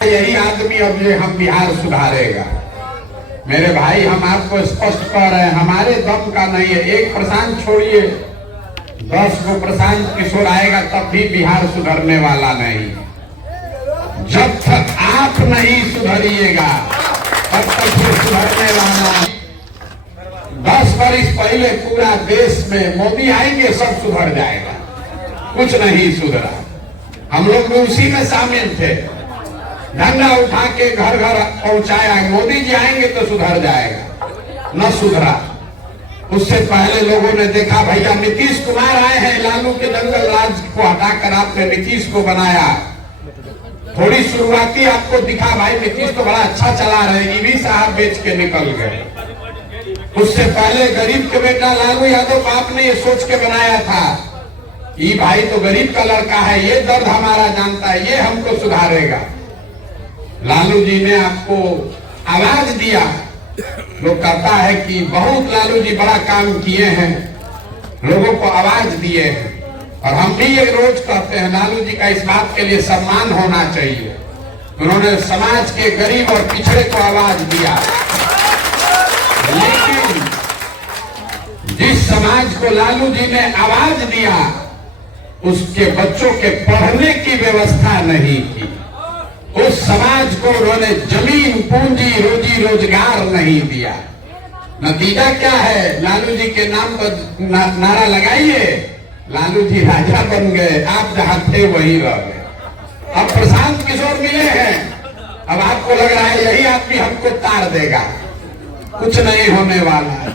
यही आदमी अब ये हम बिहार सुधारेगा। मेरे भाई, हम आपको स्पष्ट कह रहे हैं, हमारे दम का नहीं है। एक प्रशांत छोड़िए, 10 को प्रशांत किशोर आएगा तब भी बिहार सुधरने वाला नहीं। जब तक आप नहीं सुधरिएगा तब तक ये सुधरने वाला। 10 वर्ष पहले पूरा देश में मोदी आएंगे सब सुधर जाएगा, कुछ नहीं सुधरा। हम लोग भी उसी में शामिल थे, झंडा उठा के घर घर पहुंचाया, मोदी जी आएंगे तो सुधर जाएगा, न सुधरा। उससे पहले लोगों ने देखा भैया नीतीश कुमार आए हैं, लालू के दंगल राज को हटाकर आपने नीतीश को बनाया। थोड़ी शुरुआती आपको दिखा भाई नीतीश तो बड़ा अच्छा चला रहे, ईवी साहब बेच के निकल गए। उससे पहले गरीब के बेटा लालू यादव बाप ने ये सोच के बनाया था, ये भाई तो गरीब का लड़का है, ये दर्द हमारा जानता है, ये हमको सुधारेगा। लालू जी ने आपको आवाज दिया। लोग कहता है कि बहुत लालू जी बड़ा काम किए हैं, लोगों को आवाज दिए हैं, और हम भी ये रोज कहते हैं लालू जी का इस बात के लिए सम्मान होना चाहिए। उन्होंने समाज के गरीब और पिछड़े को आवाज दिया। लेकिन जिस समाज को लालू जी ने आवाज दिया उसके बच्चों के पढ़ने की व्यवस्था नहीं की। उस समाज को उन्होंने जमीन पूंजी रोजी रोजगार नहीं दिया। नतीजा क्या है? लालू जी के नाम पर नारा लगाइए, लालू जी राजा बन गए, आप जहां थे वहीं रह गए। अब प्रशांत किशोर मिले हैं, अब आपको लग रहा है यही आदमी हमको तार देगा, कुछ नहीं होने वाला।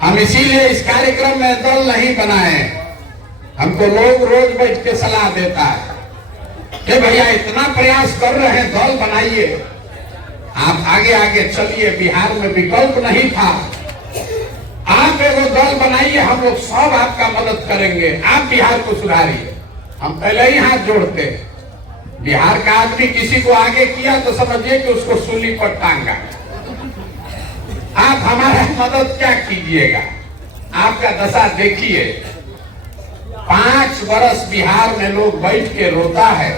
हम इसीलिए इस कार्यक्रम में दल नहीं बनाए। हमको लोग रोज बैठ के सलाह देता है कि भैया इतना प्रयास कर रहे हैं, दल बनाइए, आप आगे आगे चलिए। बिहार में विकल्प नहीं था, आप एगो दल बनाइए, हम लोग सब आपका मदद करेंगे, आप बिहार को सुधारिए। हम पहले ही हाथ जोड़ते हैं। बिहार का आदमी किसी को आगे किया तो समझिए कि उसको सूली पर टांगा। आप हमारा मदद क्या कीजिएगा? आपका दशा देखिए। 5 वर्ष बिहार में लोग बैठ के रोता है,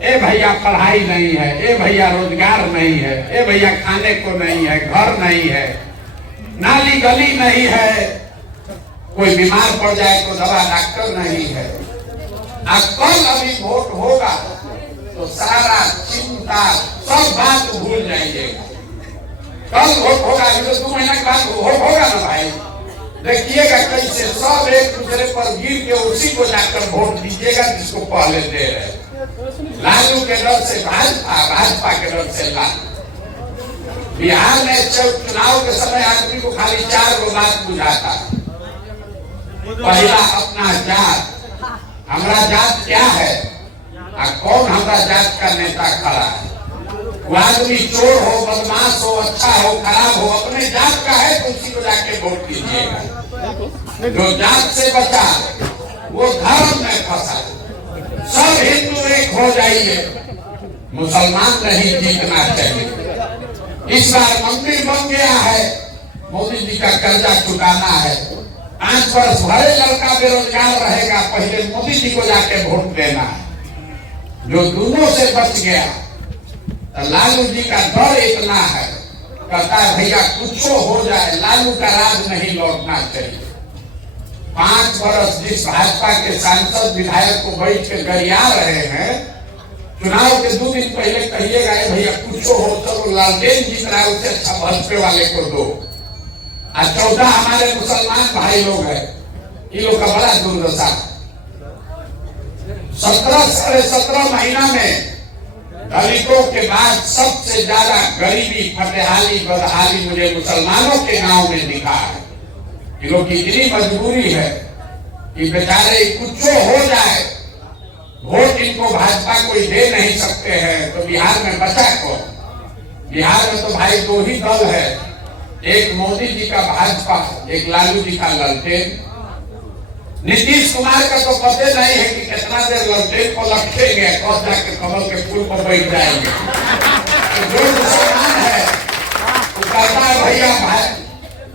ए भैया पढ़ाई नहीं है, ए भैया रोजगार नहीं है, ए भैया खाने को नहीं है, घर नहीं है, नाली गली नहीं है, कोई बीमार पड़ जाए तो दवा डॉक्टर नहीं है। अब कल अभी वोट होगा तो सारा चिंता सब बात भूल जाइएगा। कल वोट होगा, अभी तो 2 महीना के बाद वोट होगा ना भाई, देखिएगा कैसे सब एक दूसरे पर गिर के उसी को जाकर वोट दीजिएगा जिसको पहले दे रहे। लालू के डर से भाजपा, भाजपा के डर से लालू। बिहार में चुनाव के समय आदमी को खाली 4 गो बात बुझाता। पहला अपना जात, हमारा जात क्या है और कौन हमारा जात का नेता खड़ा है। वो आदमी चोर हो, बदमाश हो, अच्छा हो, खराब हो, अपने जात का है तो उसी को जाके वोट कीजिएगा। जो जात से बचा वो धर्म में फंसा। सब हिंदू एक हो जाइए, मुसलमान नहीं जीतना चाहिए। इस बार मंदिर बन गया है, मोदी जी का कर्जा चुकाना है। 5 वर्ष भरे लड़का बेरोजगार रहेगा, पहले मोदी जी को जाके वोट देना है। जो दोनों से बच गया, लालू जी का डर इतना है, कहता है भैया कुछ हो जाए, लालू का राज नहीं लौटना चाहिए। 5 वर्ष जिस भाजपा के सांसद विधायक को बैठ के गरिया रहे हैं, चुनाव के 2 दिन पहले कहिएगा भैया कुछ हो चलो लालटेन जीत रहा है, उससे अच्छा भाजपा वाले को दो। और 14 हमारे मुसलमान भाई लोग हैं, इन लोग का बड़ा दुर्दशा। 17 साढ़े 17 महीना में दलितों के बाद सबसे ज्यादा गरीबी, फटेहाली, बदहाली मुझे मुसलमानों के गांव में दिखा है। इन लोग की इतनी मजबूरी है कि बेचारे कुछ हो जाए, वोट इनको भाजपा कोई दे नहीं सकते हैं, तो बिहार में बचा कौन? बिहार में तो भाई 2 ही दल है, एक मोदी जी का भाजपा, एक लालू जी का लालटेन। नीतीश कुमार का तो पता नहीं है कि कितना देर लालटेन को रखेंगे, कौन जाके कमल के फूल पर बैठ जाएंगे। तो जो मुसलमान है वो कहता है भैया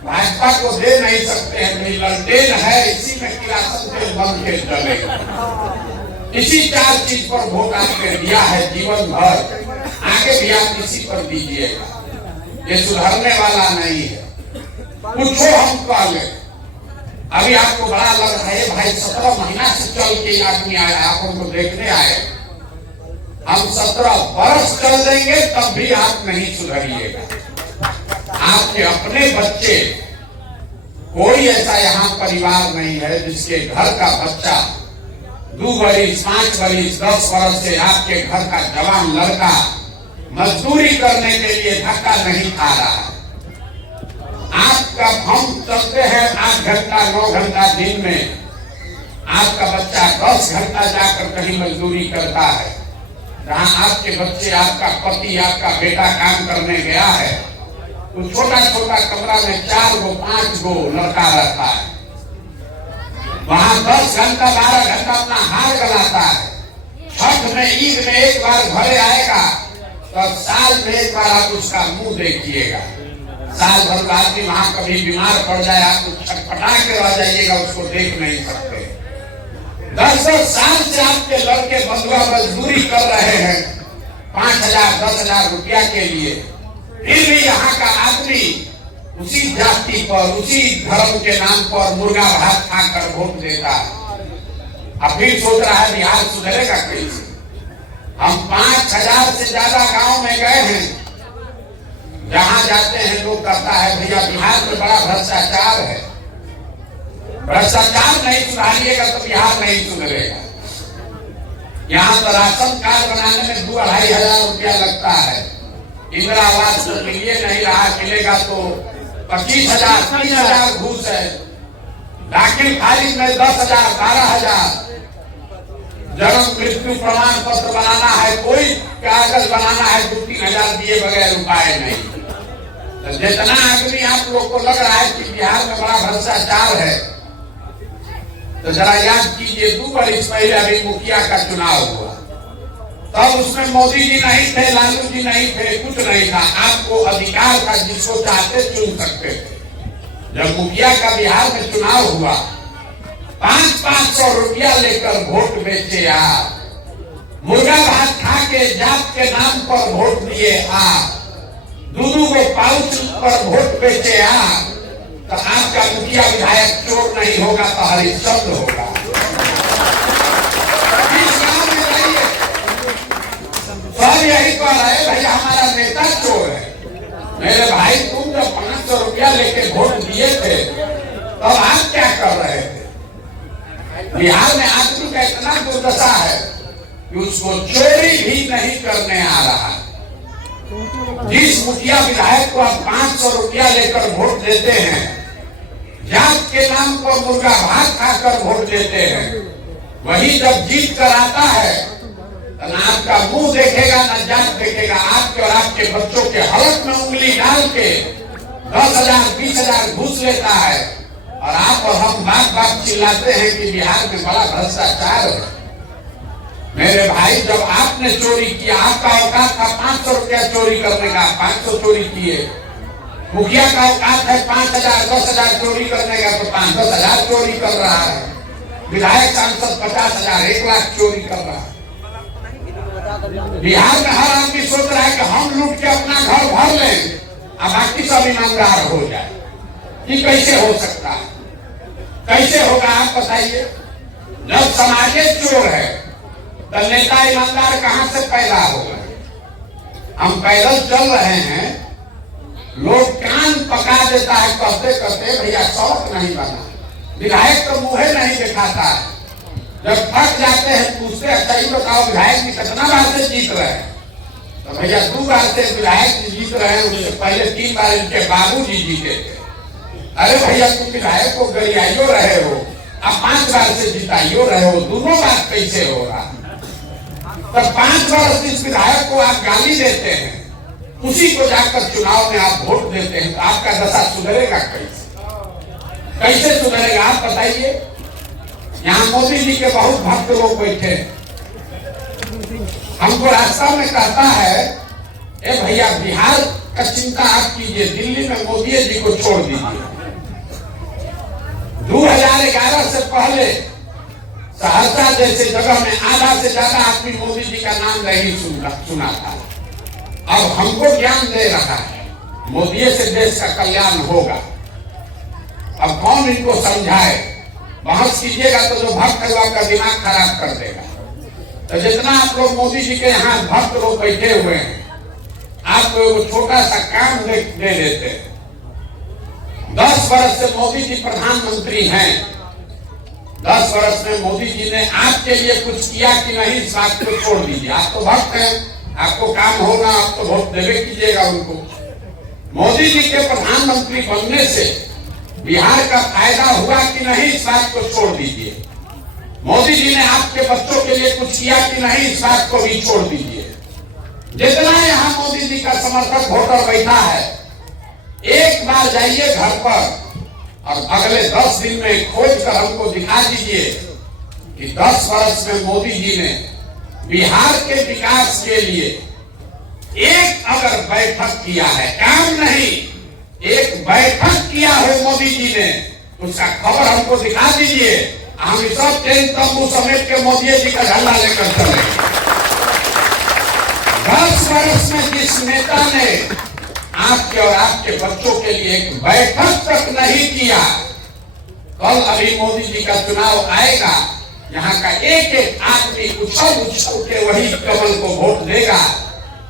भाजपा को दे नहीं सकते हैं, मेरी लालटेन है, इसी में किरासन तेल बंद के चलेगा। इसी 4 चीज पर वोट आपने दिया है जीवन भर। आगे भी आप इसी पर दीजिएगा, ये सुधरने वाला नहीं है। पूछो हम कल, अभी आपको बड़ा लग रहा है भाई 17 महीना से चल के आदमी आया, आप उनको देखने आए। हम 17 वर्ष चल देंगे तब भी आप नहीं सुधरिएगा। आपके अपने बच्चे, कोई ऐसा यहाँ परिवार नहीं है जिसके घर का बच्चा 2 बरिस 5 बरिस 10 वर्ष से आपके घर का जवान लड़का मजदूरी करने के लिए धक्का नहीं खा रहा है। आपका हम चलते हैं 8 घंटा 9 घंटा दिन में, आपका बच्चा 10 घंटा जाकर कहीं मजदूरी करता है। जहाँ आपके बच्चे, आपका पति, आपका बेटा काम करने गया है, तो छोटा छोटा कमरा में 4 गो 5 गो लड़का रहता है। वहां 10 घंटा 12 घंटा अपना हार गलाता है। छठ में, ईद में एक बार घरे आएगा तो साल में एक बार आप उसका मुंह देखिएगा। साल भर बाद भी वहां कभी बीमार पड़ जाए, आप छटपटा के रह जाइएगा, उसको देख नहीं सकते। 10 साल से आपके लड़के बंधुआ मजदूरी कर रहे हैं 5,000 10,000 रुपया के लिए, फिर भी यहाँ का आदमी उसी जाति पर, उसी धर्म के नाम पर मुर्गा भात खाकर वोट देता है। अब फिर सोच रहा है बिहार सुधरेगा कैसे। हम 5,000 से ज्यादा गांव में गए हैं, जहां जाते हैं लोग कहता है भैया बिहार में बड़ा भ्रष्टाचार है। भ्रष्टाचार नहीं सुधारिएगा तो बिहार नहीं सुधरेगा। यहाँ तो राशन कार्ड बनाने में 2-2.5 हजार रुपया लगता है। इंदिरा आवास तो मिलिए नहीं रहा, मिलेगा तो 25,000 30,000 घूस है। दाखिल खारिज में 10,000 12,000। जन्म मृत्यु प्रमाण पत्र बनाना है, कोई कागज बनाना है 2-3 हजार दिए बगैर उपाय नहीं। तो जितना आदमी आप लोग को लग रहा है कि बिहार में बड़ा भ्रष्टाचार है, तो जरा याद कीजिए 2 बरिस पहले अभी मुखिया का चुनाव हुआ, तब उसमें मोदी जी नहीं थे, लालू जी नहीं थे, कुछ नहीं था। आपको अधिकार था, जिसको चाहते चुन सकते थे। जब मुखिया का बिहार में चुनाव हुआ, 500 रुपया लेकर वोट बेचे आप। मुर्गा भात खा के जात के नाम पर वोट दिए आप। 2-2 गो पाउच पर वोट बेचे आप। तो आपका मुखिया विधायक चोर नहीं होगा तो हरिश्चंद्र होगा। सब यही कह रहे भैया हमारा नेता चोर है। मेरे भाई तुम जब 500 रुपया लेके वोट दिए थे तब आप क्या कर रहे थे। बिहार में आदमी का इतना दुर्दशा है कि उसको चोरी भी नहीं करने आ रहा है। जिस मुखिया विधायक को आप 500 रुपया लेकर वोट देते हैं, जात के नाम पर मुर्गा भात खाकर वोट देते हैं, वही जब जीत कर आता है तो ना आपका मुंह देखेगा ना जात देखेगा। आपके और आपके बच्चों के हलक में उंगली डाल के 10,000 20,000 घूस लेता है। और आप और हम बात चिल्लाते हैं कि बिहार में बड़ा भ्रष्टाचार है। मेरे भाई, जब आपने चोरी किया, आपका औकात था 500 रुपया चोरी करने का, 500 चोरी किए। मुखिया का औकात है 5,000 10,000 चोरी करने का, तो 5-10 हजार चोरी कर रहा है। विधायक सांसद 50,000 1 लाख चोरी कर रहा है। बिहार में हर आदमी सोच रहा है कि हम लूट के अपना घर भर लें और बाकी सब ईमानदार हो जाए। ये कैसे हो सकता है, कैसे होगा आप बताइए। जब समाज चोर है तो नेता ईमानदार कहां से पैदा होगा। हम पैदल चल रहे हैं, लोग कान पका देता है कहते कहते भैया सड़क नहीं बना। विधायक तो मुंह नहीं दिखाता है। जब थक जाते हैं पूछते अच्छा ही बताओ विधायक जी कितना बार से जीत रहे हैं, तो भैया 2 बार से विधायक जी जीत रहे हैं, उससे पहले 3 बार इनके बाबूजी जीते थे। अरे भैया तुम विधायक को गरियाइयो रहे हो, अब 5 बार से जिताइयो रहे हो, दोनों बात कैसे हो रहा। तब 5 वर्ष इस विधायक को आप गाली देते हैं, उसी को जाकर चुनाव में आप वोट देते हैं, तो आपका दशा सुधरेगा कैसे, कैसे सुधरेगा आप बताइए। यहाँ मोदी जी के बहुत भक्त लोग बैठे, हमको रास्ता में कहता है ए भैया बिहार का चिंता आप कीजिए, दिल्ली में मोदी जी को छोड़ दीजिए। 2011 से पहले सहरसा जैसे जगह में आधा से ज्यादा आदमी मोदी जी का नाम नहीं सुना था। अब हमको ज्ञान दे रहा है मोदी से देश का कल्याण होगा। अब कौन इनको समझाए? बहस कीजिएगा तो जो भक्त है वो आपका दिमाग खराब कर देगा। तो जितना आप लोग मोदी जी के यहाँ भक्त लोग बैठे हुए हैं, आपको एक छोटा सा काम दे देते हैं। 10 वर्ष से मोदी जी प्रधानमंत्री हैं। 10 वर्ष में मोदी जी ने आपके लिए कुछ किया कि नहीं, इस बात को छोड़ दीजिए। आप तो भक्त हैं, आपको काम होगा, आप तो वोट देवे कीजिएगा उनको। मोदी जी के प्रधानमंत्री बनने से बिहार का फायदा हुआ कि नहीं, इस बात को छोड़ दीजिए। मोदी जी ने आपके बच्चों के लिए कुछ किया कि नहीं, इस बात को भी छोड़ दीजिए। जितना यहाँ मोदी जी का समर्थक वोटर बैठा है, एक बार जाइए घर पर और अगले 10 दिन में खोज कर हमको दिखा दीजिए कि 10 वर्ष में मोदी जी ने बिहार के विकास के लिए एक अगर बैठक किया है, काम नहीं, एक बैठक किया हो मोदी जी ने, उसका खबर हमको दिखा दीजिए। हम सब टेंट तंबू समेट के मोदी जी का झंडा लेकर चले। 10 वर्ष में जिस नेता ने आपके और आपके बच्चों के लिए एक बैठक तक नहीं किया, कल अभी मोदी जी का चुनाव आएगा, यहाँ का एक एक आदमी उछल उछल के वही कमल को वोट देगा।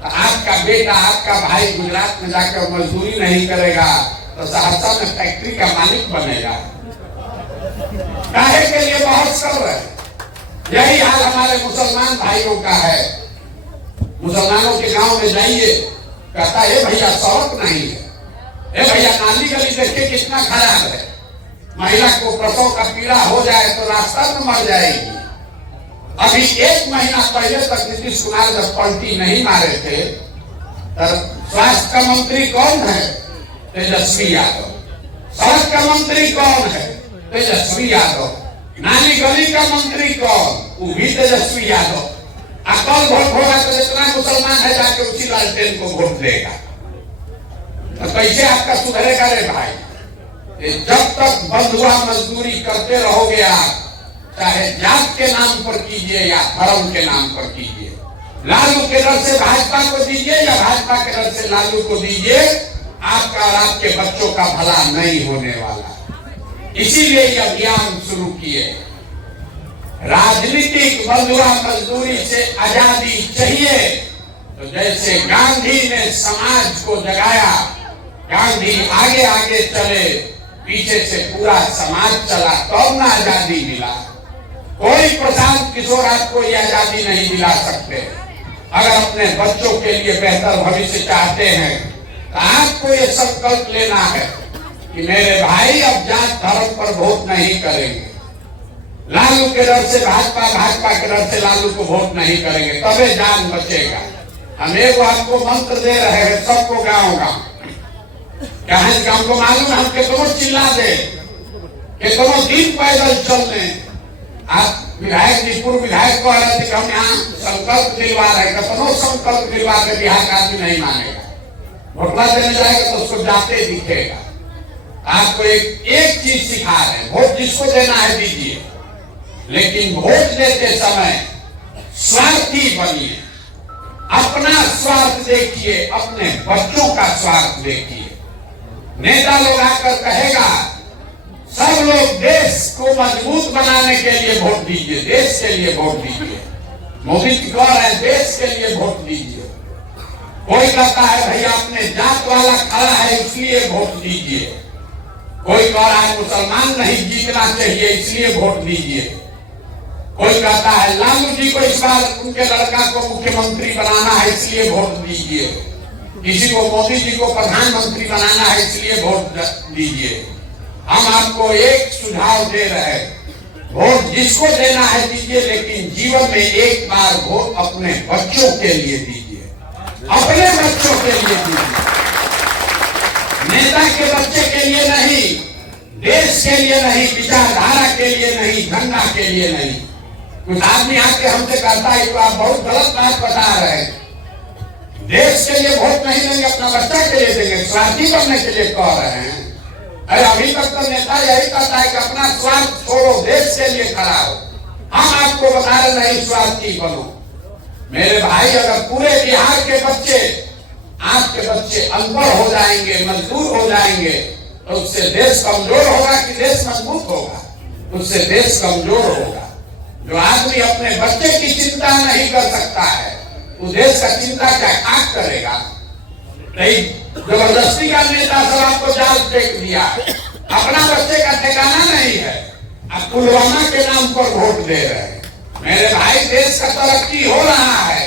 तो आपका बेटा, आपका भाई गुजरात में जाकर मजदूरी नहीं करेगा तो सहरसा में फैक्ट्री का मालिक बनेगा। काहे के लिए बहुत कर रहे हैं? यही हाल हमारे मुसलमान भाइयों का है। मुसलमानों के गांव में जाइए, कहता है भैया सड़क नहीं है, ए भैया नाली गली देखिए कितना खराब है। महिला को प्रसव का पीड़ा हो जाए तो रास्ता में मर जाएगी। अभी 1 महीना पहले तक नीतीश कुमार जब पलटी नहीं मारे थे, तब स्वास्थ्य का मंत्री कौन है? तेजस्वी यादव। सड़क का मंत्री कौन है? तेजस्वी यादव। नाली गली का मंत्री कौन? वो भी तेजस्वी यादव। कल वोट होगा तो जितना मुसलमान है जाके उसी लालटेन को वोट देगा। तो कैसे आपका सुधरेगा रे भाई? जब तक बंधुआ मजदूरी करते रहोगे आप, चाहे जात के नाम पर कीजिए या धर्म के नाम पर कीजिए, लालू के डर से भाजपा को दीजिए या भाजपा के डर से लालू को दीजिए, आपका और आपके बच्चों का भला नहीं होने वाला। इसीलिए ये अभियान शुरू किए। राजनीतिक बंधुआ मजदूरी से आजादी चाहिए तो जैसे गांधी ने समाज को जगाया, गांधी आगे आगे चले, पीछे से पूरा समाज चला, तब ना आजादी मिला। कोई प्रशांत किशोर आपको ये आजादी नहीं दिला सकते। अगर अपने बच्चों के लिए बेहतर भविष्य चाहते हैं तो आपको ये संकल्प लेना है कि मेरे भाई अब जात धर्म पर वोट नहीं करेंगे। लालू के डर से भाजपा, भाजपा के डर से लालू को वोट नहीं करेंगे, तबे जान बचेगा। हम एक आपको मंत्र दे रहे हैं सबको गाँव क्या है, हमको मालूम है, हम कितनों चिल्ला दे, कितनों दिन पैदल चल रहे। आप विधायक जी, पूर्व विधायक कह रहे थे कि हम यहाँ संकल्प दिलवा रहे, कितनों संकल्प दिलवा के बिहार का आदमी नहीं मानेगा। वोटला देने जाएगा तो उसको जाते दिखेगा। आपको एक चीज सिखा रहे, वोट जिसको देना है दीजिए, लेकिन वोट देते समय स्वार्थी बनिए। अपना स्वार्थ देखिए, अपने बच्चों का स्वार्थ देखिए। नेता लोग आकर कहेगा सब लोग देश को मजबूत बनाने के लिए वोट दीजिए, देश के लिए वोट दीजिए। मोदी जी कह रहे हैं देश के लिए वोट दीजिए। कोई कहता है भैया अपने जात वाला खड़ा है इसलिए वोट दीजिए। कोई कह रहा है मुसलमान नहीं जीतना चाहिए इसलिए वोट दीजिए। कोई कहता है लालू जी को इस बार उनके लड़का को मुख्यमंत्री बनाना है इसलिए वोट दीजिए। किसी को मोदी जी को प्रधानमंत्री बनाना है इसलिए वोट दीजिए। हम आपको एक सुझाव दे रहे हैं, वोट जिसको देना है दीजिए, लेकिन जीवन में एक बार वोट अपने बच्चों के लिए दीजिए, अपने बच्चों के लिए दीजिए। नेता के बच्चे के लिए नहीं, देश के लिए नहीं, विचारधारा के लिए नहीं, धंधा के लिए नहीं। कुछ आदमी आके हमसे कहता है तो आप बहुत गलत बात बता रहे हैं। देश के लिए वोट नहीं देंगे, अपना बच्चा के लिए देंगे, स्वार्थी बनने के लिए कह रहे हैं। अरे अभी तक तो नेता यही कहता है कि अपना स्वार्थ छोड़ो, देश के लिए खड़ा हो। हम आपको बता रहे नहीं स्वार्थी बनो। मेरे भाई, अगर पूरे बिहार के बच्चे आपके बच्चे अनपढ़ हो जाएंगे, मजदूर हो जाएंगे, तो उससे देश कमजोर होगा कि देश मजबूत होगा? उससे देश कमजोर होगा। जो आदमी अपने बच्चे की चिंता नहीं कर सकता है, वो देश का चिंता क्या करेगा? नहीं, जबरदस्ती का नेता सब आपको जाल फेंक दिया, अपना बच्चे का ठिकाना नहीं है, आप पुलवामा के नाम पर वोट दे रहे हैं। मेरे भाई, देश का तरक्की हो रहा है,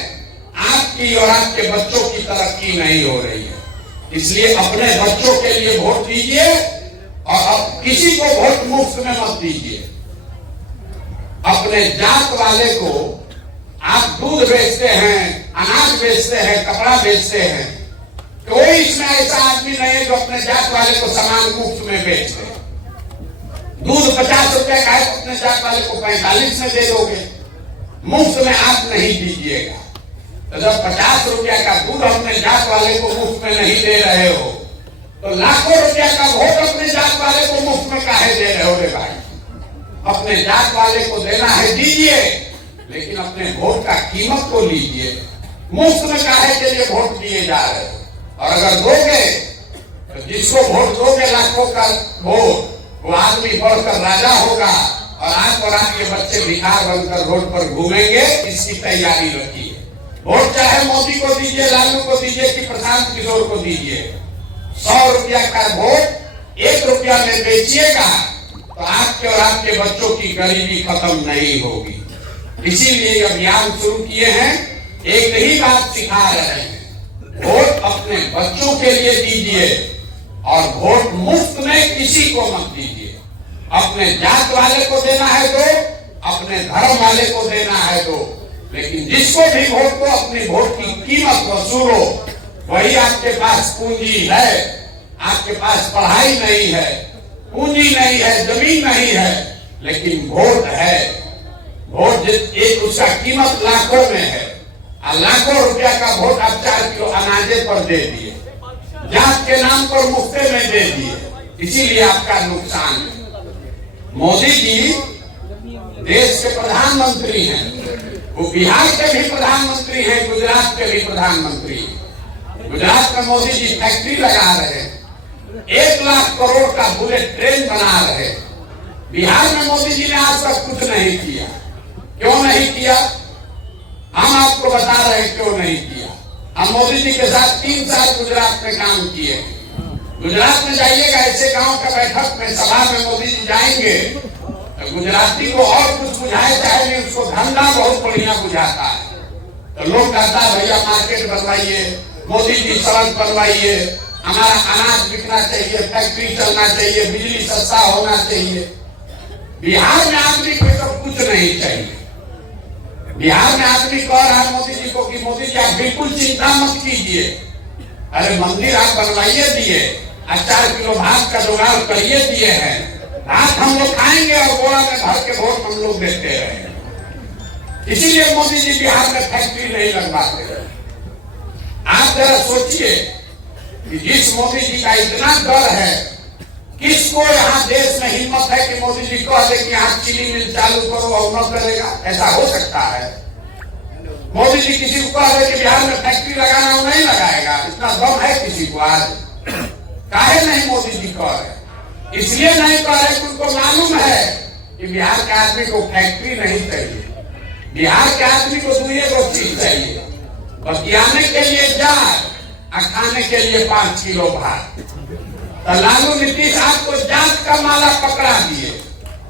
आपकी और आपके बच्चों की तरक्की नहीं हो रही है। इसलिए अपने बच्चों के लिए वोट दीजिए और अब किसी को वोट मुफ्त में मत दीजिए। अपने जात वाले को आप दूध बेचते हैं, अनाज बेचते हैं, कपड़ा बेचते हैं, कोई इसमें ऐसा आदमी नहीं है जो अपने जात वाले को सामान मुफ्त में बेच दे। दूध 50 रुपए का है तो अपने जात वाले को 45 में दे दोगे, मुफ्त में आप नहीं दीजिएगा। तो जब 50 रुपया का दूध अपने जात वाले को मुफ्त में नहीं दे रहे हो, तो लाखों रुपया का वोट अपने जात वाले को मुफ्त में काहे दे रहे हो रे भाई? अपने जात वाले को देना है दीजिए, लेकिन अपने वोट का कीमत को लीजिए। मुफ्त में काहे के लिए वोट दिए जा रहे हो? और अगर दोगे तो जिसको वोट दोगे लाखों का वोट, वो आदमी बढ़कर राजा होगा और आप और आपके बच्चे भिखार बनकर रोड पर घूमेंगे। इसकी तैयारी रखिए। वोट चाहे मोदी को दीजिए, लालू को दीजिए कि प्रशांत किशोर को दीजिए, 100 रुपया का वोट 1 रुपया में बेचिएगा तो आपके और आपके बच्चों की गरीबी खत्म नहीं होगी। इसीलिए अभियान शुरू किए हैं, एक ही बात सिखा रहे हैं, वोट अपने बच्चों के लिए दीजिए और वोट मुफ्त में किसी को मत दीजिए। अपने जात वाले को देना है तो, अपने धर्म वाले को देना है तो, लेकिन जिसको भी वोट को अपनी वोट की कीमत वसूलो। वही आपके पास पूंजी है, आपके पास पढ़ाई नहीं है, पूंजी नहीं है, जमीन नहीं है, लेकिन वोट है। वोट एक उसका कीमत लाखों में है, लाखों रुपया का वोट आप 4 किलो अनाजे पर दे दिए, जात के नाम पर मुफ्ते में दे दिए, इसीलिए आपका नुकसान है। मोदी जी देश के प्रधानमंत्री हैं, वो बिहार के भी प्रधानमंत्री हैं, गुजरात के भी प्रधानमंत्री हैं। गुजरात में मोदी जी फैक्ट्री लगा रहे हैं, 1 लाख करोड़ का बुलेट ट्रेन बना रहे हैं। बिहार में मोदी जी ने आज तक कुछ नहीं किया। क्यों नहीं किया? हम आपको बता रहे हैं क्यों नहीं किया। हम मोदी जी के साथ 3 साल गुजरात में काम किए। गुजरात में जाइएगा, ऐसे गांव का बैठक में सभा में मोदी जी जाएंगे तो गुजराती को और कुछ बुझाए चाहे नहीं, उसको धंधा बहुत बढ़िया बुझाता है। तो लोग कहता है भैया मार्केट बनवाइए, मोदी जी सड़क बनवाइए, हमारा अनाज बिकना चाहिए, फैक्ट्री चलना चाहिए, बिजली सस्ता होना चाहिए। बिहार में आदमी को सब कुछ नहीं चाहिए। बिहार में आदमी कह रहा है मोदी जी को कि मोदी जी आप बिल्कुल चिंता मत कीजिए, अरे मंदिर आप बनवाइए दिए, 4 किलो भात का जुगाड़ करिए दिए हैं, भात हम लोग खाएंगे और बोरा में भर के वोट हम लोग देते रहे। इसीलिए मोदी जी बिहार में फैक्ट्री नहीं लगवाते। आप जरा सोचिए कि जिस मोदी जी का इतना डर है, किसको यहाँ देश में हिम्मत है कि मोदी जी कह दे कि आप चीनी मिल चालू करो और न करेगा? ऐसा हो सकता है? मोदी जी किसी को कह दे कि बिहार में फैक्ट्री लगाना, वो नहीं लगाएगा? इतना दम है किसी को? आज काहे नहीं मोदी जी कह रहे? इसलिए नहीं कह रहे कि उनको मालूम है कि बिहार के आदमी को फैक्ट्री नहीं चाहिए, बिहार के आदमी को 2 चीज चाहिए, बतियाने के लिए जात और खाने के लिए 5 किलो भात। तो लालू नीतीश आपको जात का माला पकड़ा दिए,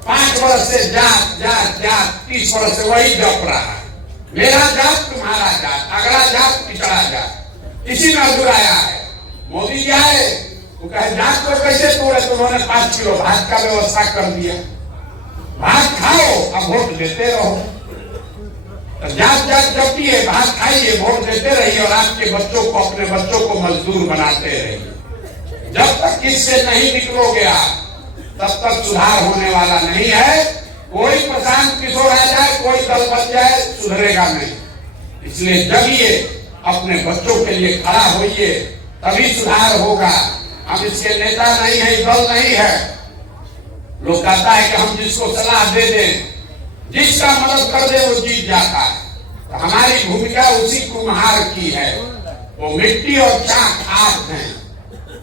5 वर्ष से जात जात जात, 30 वर्ष से वही जप रहा है, मेरा जात तुम्हारा जात, अगला जात पिछड़ा जात, इसी में अधूराया है। मोदी जी आए, वो कहे जात को कैसे तोड़े, तो उन्होंने 5 किलो भात का व्यवस्था कर दिया, भात खाओ अब वोट देते रहो। तो जात जात जपिए, भात खाइए, वोट देते रहिए और आपके बच्चों को, अपने बच्चों को मजदूर बनाते रहिए। जब तक इससे नहीं निकलोगे आप, तब तक सुधार होने वाला नहीं है। कोई प्रशांत किशोर आ जाए, कोई दल बन जाए, सुधरेगा नहीं। इसलिए जगिए, अपने बच्चों के लिए खड़ा होइए, तभी सुधार होगा। हम इसके नेता नहीं है, दल नहीं है। लोग कहता है कि हम जिसको सलाह दे दें, जिसका मदद कर दे, वो जीत जाता है। तो हमारी भूमिका उसी कुम्हार की है, वो मिट्टी और चाक आप हैं।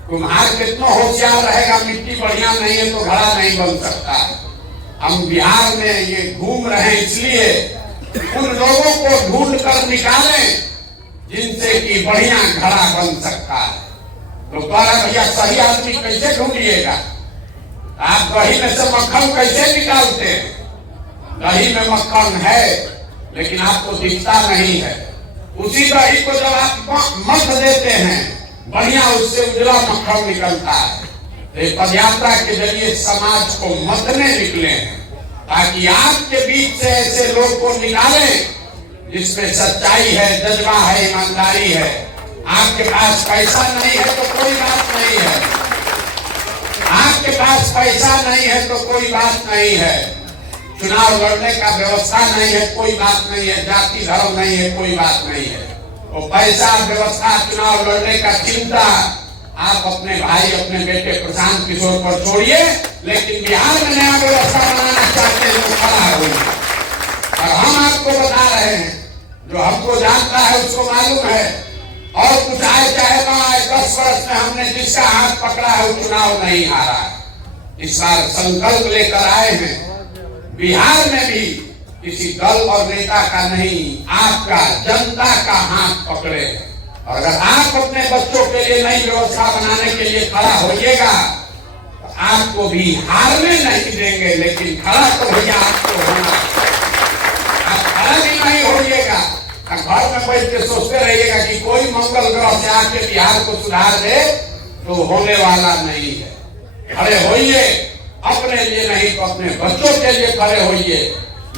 कुम्हार कितना होशियार रहेगा, मिट्टी बढ़िया नहीं है तो घड़ा नहीं बन सकता। हम बिहार में ये घूम रहे हैं इसलिए उन लोगों को ढूंढ कर निकालें जिनसे कि बढ़िया घड़ा बन सकता है। तो कह रहे भैया सही आदमी कैसे ढूंढिएगा? आप दही में से मक्खन कैसे निकालते हैं? दही में मक्खन है लेकिन आपको दिखता नहीं है। उसी दही को जब आप मथ देते हैं बढ़िया उससे उजला मक्खन निकलता है। तो पदयात्रा के जरिए समाज को मथने निकले हैं ताकि आपके बीच से ऐसे लोग को निकालें जिसमें सच्चाई है, जज्बा है, ईमानदारी है। आपके पास पैसा नहीं है तो कोई बात नहीं है, आपके पास पैसा नहीं है तो कोई बात नहीं है, चुनाव लड़ने का व्यवस्था नहीं है कोई बात नहीं है, जाति धर्म नहीं है कोई बात नहीं है। तो पैसा, व्यवस्था, चुनाव लड़ने का चिंता आप अपने भाई, अपने बेटे प्रशांत किशोर पर छोड़िए, लेकिन बिहार में नया व्यवस्था बनाना चाहते हैं तो खड़ा होइए। और हम आपको बता रहे हैं, जो हमको जानता है उसको मालूम है, और कुछ आए चाहे ना आए, 10 वर्ष में हमने जिसका हाथ पकड़ा है वो चुनाव नहीं हारा। इस बार संकल्प लेकर आए हैं, बिहार में भी किसी दल और नेता का नहीं, आपका, जनता का हाथ पकड़े। और अगर आप अपने बच्चों के लिए नई व्यवस्था बनाने के लिए खड़ा होइएगा तो आपको भी हारने नहीं देंगे, लेकिन खड़ा तो भैया आपको होना। आप खड़ा भी नहीं होइएगा, घर में बैठ के सोचते रहिएगा कि कोई मंगल ग्रह से आके बिहार को सुधार दे, तो होने वाला नहीं है। खड़े होइए, अपने लिए नहीं तो अपने बच्चों के लिए खड़े होइए।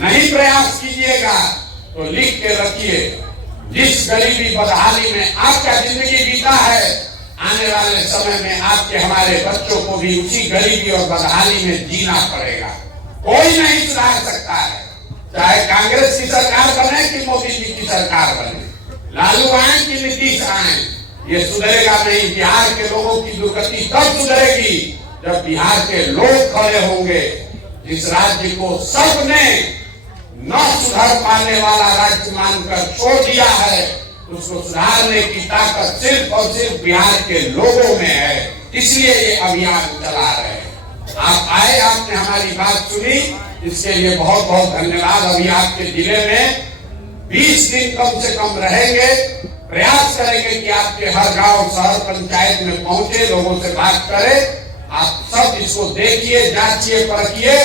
नहीं प्रयास कीजिएगा तो लिख के रखिए, जिस गरीबी बदहाली में आपका जिंदगी बीता है, आने वाले समय में आपके हमारे बच्चों को भी उसी गरीबी और बदहाली में जीना पड़ेगा। कोई नहीं सुधार सकता है, चाहे कांग्रेस की सरकार बने कि मोदी जी की सरकार बने, लालू आए कि नीतीश आए, ये सुधरेगा नहीं। बिहार के लोगों की दुर्गति तब सुधरेगी जब बिहार के लोग खड़े होंगे। जिस राज्य को सबने न सुधर पाने वाला राज्य मानकर छोड़ दिया है, उसको सुधारने की ताकत सिर्फ और सिर्फ बिहार के लोगों में है। इसलिए ये अभियान चला रहे हैं। आप आए, आपने हमारी बात सुनी, इसके लिए बहुत बहुत धन्यवाद। अभी आपके जिले में 20 दिन कम से कम रहेंगे, प्रयास करेंगे कि आपके हर गांव, शहर, पंचायत में पहुंचे, लोगों से बात करें। आप सब इसको देखिए, जांचिए, परखिए।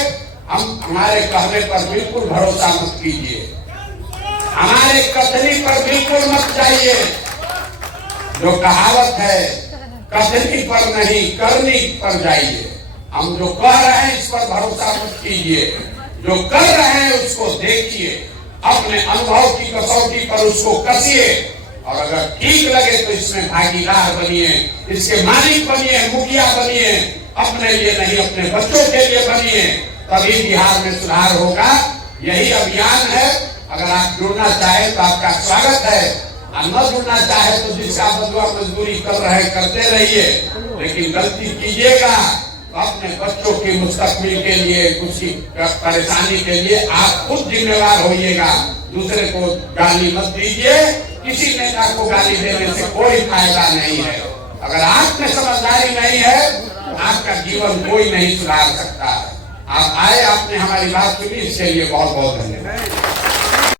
हम हमारे कहने पर बिल्कुल भरोसा मत कीजिए, हमारे कथनी पर बिल्कुल मत जाइए। जो कहावत है, कथनी पर नहीं करनी पर जाइए। हम जो कह रहे हैं इस पर भरोसा मत कीजिए, जो कर रहे हैं उसको देखिए, अपने अनुभव की कसौटी पर उसको कसिए, और अगर ठीक लगे तो इसमें भागीदार बनिए, इसके मालिक बनिए, मुखिया बनिए। अपने लिए नहीं, अपने बच्चों के लिए बनिए, तभी बिहार में सुधार होगा। यही अभियान है। अगर आप जुड़ना चाहें तो आपका स्वागत है, और न जुड़ना चाहे तो जिसका बदला मजदूरी कर रहे करते रहिए, लेकिन गलती कीजिएगा तो अपने बच्चों की मुस्तकबिल के लिए, उसकी परेशानी के लिए आप खुद जिम्मेवार होइएगा। दूसरे को गाली मत दीजिए, किसी नेता को गाली देने से कोई फायदा नहीं है। अगर आप में समझदारी नहीं है तो आपका जीवन कोई नहीं सुधार सकता। आप आए, आपने हमारी बात सुनी, इसके लिए बहुत बहुत धन्यवाद।